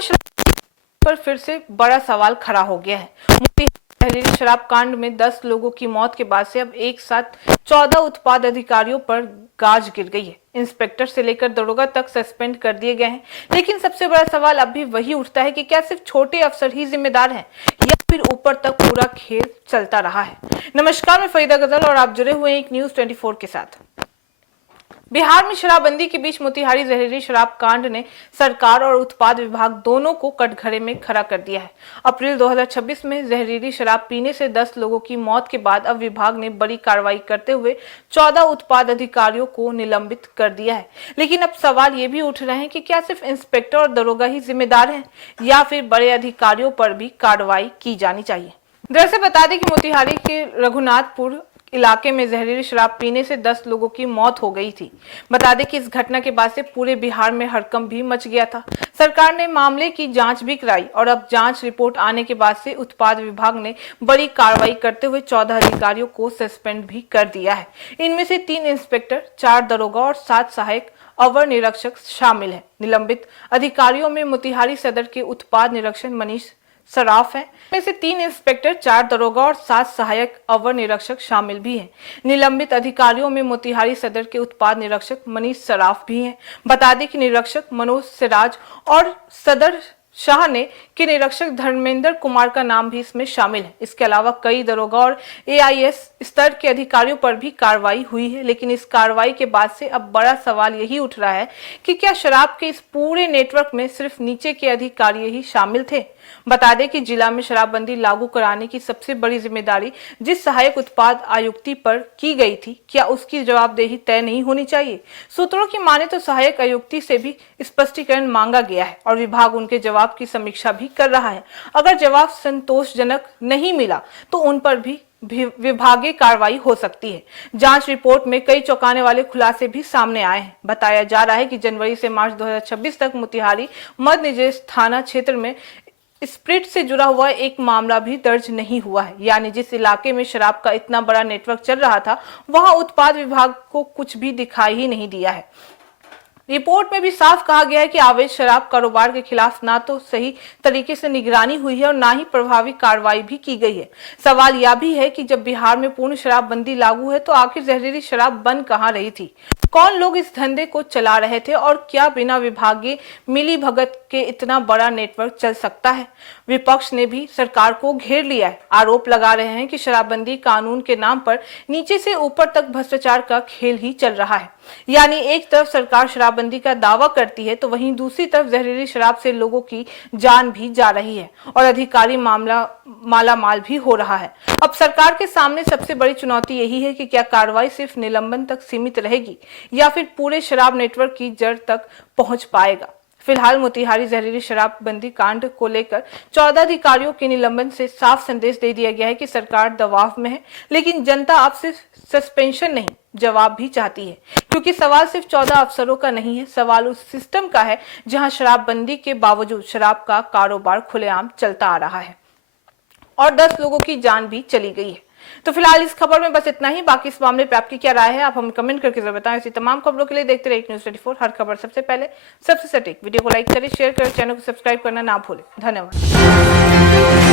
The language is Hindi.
में शराब पर फिर से बड़ा सवाल खड़ा हो गया है। जहरीली शराब कांड में 10 लोगों की मौत के बाद से अब एक साथ 14 उत्पाद अधिकारियों पर गाज गिर गई है। इंस्पेक्टर से लेकर दरोगा तक सस्पेंड कर दिए गए हैं। लेकिन सबसे बड़ा सवाल अब भी वही उठता है कि क्या सिर्फ छोटे अफसर ही जिम्मेदार हैं या फिर ऊपर तक पूरा खेल चलता रहा है। नमस्कार, मैं फरीदा गजल और आप जुड़े हुए हैं एक न्यूज 24 के साथ। बिहार में शराबबंदी के बीच मोतिहारी जहरीली शराब कांड ने सरकार और उत्पाद विभाग दोनों को कटघरे में खड़ा कर दिया है। अप्रैल 2026 में जहरीली शराब पीने से 10 लोगों की मौत के बाद अब विभाग ने बड़ी कार्रवाई करते हुए 14 उत्पाद अधिकारियों को निलंबित कर दिया है। लेकिन अब सवाल ये भी उठ रहे हैं कि क्या सिर्फ इंस्पेक्टर और दरोगा ही जिम्मेदार हैं या फिर बड़े अधिकारियों पर भी कार्रवाई की जानी चाहिए। दरअसल बता दें कि मोतिहारी के रघुनाथपुर इलाके में जहरीली शराब पीने से 10 लोगों की मौत हो गई थी। बता दें कि इस घटना के बाद से पूरे बिहार में हड़कंप भी मच गया था। सरकार ने मामले की जांच भी कराई और अब जांच रिपोर्ट आने के बाद से उत्पाद विभाग ने बड़ी कार्रवाई करते हुए 14 अधिकारियों को सस्पेंड भी कर दिया है। इनमें से 3 इंस्पेक्टर, 4 दरोगा और 7 सहायक अवर निरीक्षक शामिल हैं। निलंबित अधिकारियों में मोतिहारी सदर के उत्पाद निरीक्षक मनीष सराफ है। में से 3 इंस्पेक्टर, 4 दरोगा और 7 सहायक अवर निरीक्षक शामिल भी हैं। निलंबित अधिकारियों में मोतिहारी सदर के उत्पाद निरीक्षक मनीष सराफ भी हैं। बता दें कि निरीक्षक मनोज सिराज और सदर शाह ने के निरीक्षक धर्मेंद्र कुमार का नाम भी इसमें शामिल है। इसके अलावा कई दरोगा और AIS स्तर के अधिकारियों पर भी कार्रवाई हुई है। लेकिन इस कार्रवाई के बाद से अब बड़ा सवाल यही उठ रहा है कि क्या शराब के इस पूरे नेटवर्क में सिर्फ नीचे के अधिकारी ही शामिल थे। बता दें कि जिला में शराबबंदी लागू कराने की सबसे बड़ी जिम्मेदारी जिस सहायक उत्पाद आयुक्ति पर की गई थी, क्या उसकी जवाबदेही तय नहीं होनी चाहिए। सूत्रों की माने तो सहायक आयुक्ति से भी स्पष्टीकरण मांगा गया है और विभाग उनके जवाब की समीक्षा भी कर रहा है। अगर जवाब संतोषजनक नहीं मिला तो उन पर भी विभागीय कार्रवाई हो सकती है। जांच रिपोर्ट में कई चौंकाने वाले खुलासे भी सामने आए हैं। बताया जा रहा है कि जनवरी से मार्च 2026 तक मोतिहारी मद्य निषेध थाना क्षेत्र में स्प्रिट से जुड़ा हुआ एक मामला भी दर्ज नहीं हुआ है। यानी जिस इलाके में शराब का इतना बड़ा नेटवर्क चल रहा था वहां उत्पाद विभाग को कुछ भी दिखाई ही नहीं दिया है। रिपोर्ट में भी साफ कहा गया है कि अवैध शराब कारोबार के खिलाफ ना तो सही तरीके से निगरानी हुई है और ना ही प्रभावी कार्रवाई भी की गई है। सवाल यह भी है कि जब बिहार में पूर्ण शराबबंदी लागू है तो आखिर जहरीली शराब बंद कहाँ रही थी, कौन लोग इस धंधे को चला रहे थे और क्या बिना विभागीय मिलीभगत के इतना बड़ा नेटवर्क चल सकता है। विपक्ष ने भी सरकार को घेर लिया है। आरोप लगा रहे हैं कि शराबबंदी कानून के नाम पर नीचे से ऊपर तक भ्रष्टाचार का खेल ही चल रहा है। यानी एक तरफ सरकार शराबबंदी का दावा करती है तो वहीं दूसरी तरफ जहरीली शराब से लोगों की जान भी जा रही है और अधिकारी मालामाल भी हो रहा है। अब सरकार के सामने सबसे बड़ी चुनौती यही है कि क्या कार्रवाई सिर्फ निलंबन तक सीमित रहेगी या फिर पूरे शराब नेटवर्क की जड़ तक पहुंच पाएगा। फिलहाल मोतिहारी जहरीली शराबबंदी कांड को लेकर 14 अधिकारियों के निलंबन से साफ संदेश दे दिया गया है कि सरकार दबाव में है। लेकिन जनता अब सिर्फ सस्पेंशन नहीं, जवाब भी चाहती है, क्योंकि सवाल सिर्फ 14 अफसरों का नहीं है, सवाल उस सिस्टम का है जहां शराबबंदी के बावजूद शराब का कारोबार खुलेआम चलता आ रहा है और 10 लोगों की जान भी चली गई है। तो फिलहाल इस खबर में बस इतना ही। बाकी इस मामले पे आपकी क्या राय है आप हमें कमेंट करके जरूर बताएं। ऐसी तमाम खबरों के लिए देखते रहिए न्यूज़ 24, हर खबर सबसे पहले, सबसे सटीक। वीडियो को लाइक करें, शेयर करें, चैनल को सब्सक्राइब करना ना भूलें। धन्यवाद।